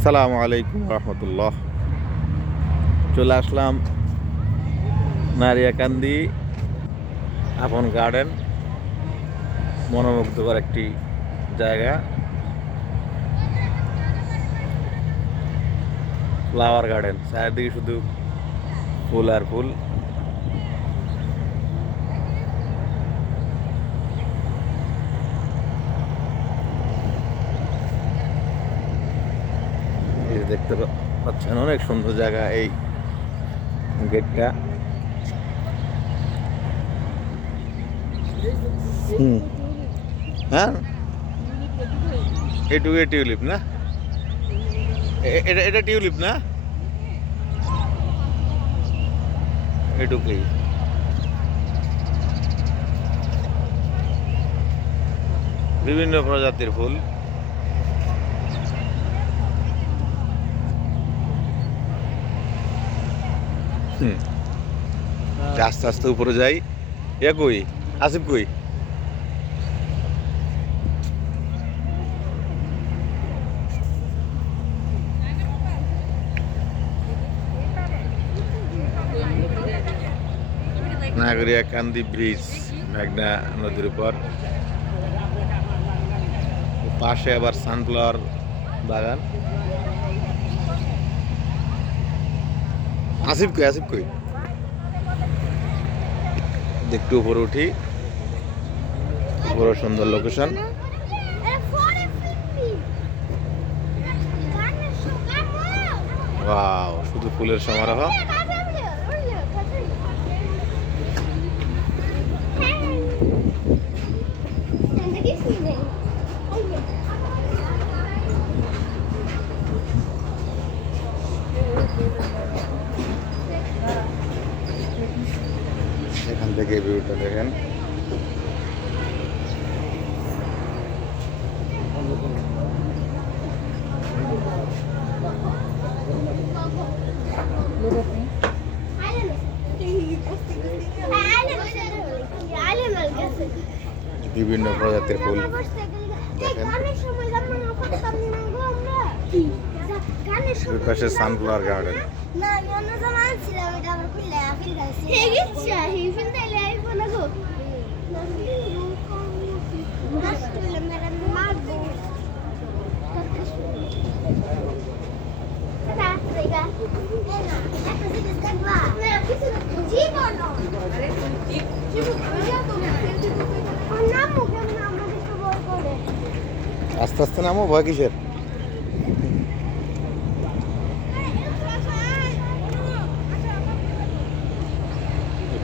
আসসালামু আলাইকুম রহমতুল্লাহ। চলে আসলাম নারিয়াকান্দি আপন গার্ডেন মনোমুগ্ধকর একটি জায়গা। ফ্লাওয়ার গার্ডেন চারিদিকে শুধু ফুল আর ফুল এই যে দেখতে পাচ্ছেন, অনেক সুন্দর জায়গা এই গেটটা। হুম। হ্যাঁ? এটুকু টিউলিপ না? এটা এটা টিউলিপ না? এটুকুই। বিভিন্ন প্রজাতির ফুল। আস্তে আস্তে উপরে যাই। এ কই? আসিফ কই? নাগরিয়া কান্দি ব্রিজ, মেঘনা নদীর উপর। পাশে আবার সানফ্লাওয়ার বাগান। আসিফ কই আসিফ কই? একটু উপরে উঠি। উপরে সুন্দর লোকেশন ওয়াও শুধু ফুলের সমারোহ। এখান থেকে ভিউটা দেখেন বিভিন্ন প্রজাতির ফুল দুই পাশে সানফ্লাওয়ার গার্ডেন না আমি অন্য সময় আনছিলাম এটা আবার খুললে আফিল গাছে আস্তে আস্তে নামো ভয় কিসের?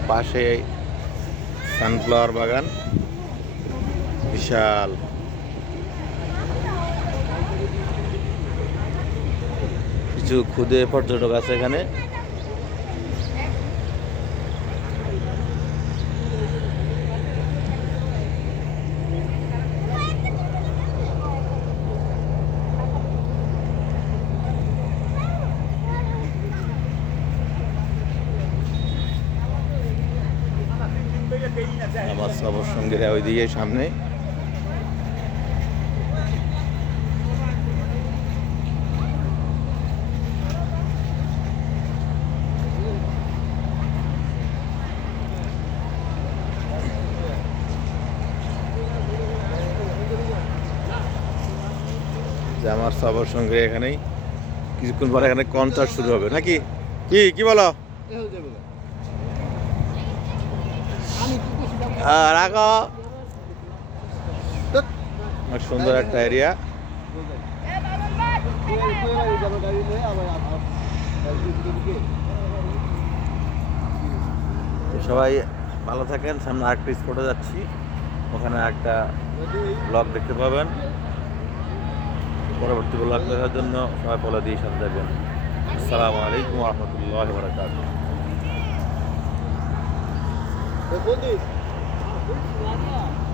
পাশে সানফ্লাওয়ার বাগান। বিশাল। কিছু খুদে পর্যটক আছে এখানে। আমার সবার সঙ্গীরা ওই দিকে সামনে। আমার সবার সঙ্গে এখানেই, কিছুক্ষণ পরে এখানে কনসার্ট শুরু হবে, নাকি? কি কি বলো হ্যাঁ, রাখো। অনেক সুন্দর একটা এরিয়া সবাই ভালো থাকেন সামনে আরেকটা স্পটে যাচ্ছি। ওখানে একটা ব্লগ দেখতে পাবেন। পরবর্তী ব্লগ দেখার জন্য সবাই বলে দিয়ে সাথে থাকবেন। আসসালামু আলাইকুম রহমতুল্লাহ বরাকাত 뭘 좋아해요?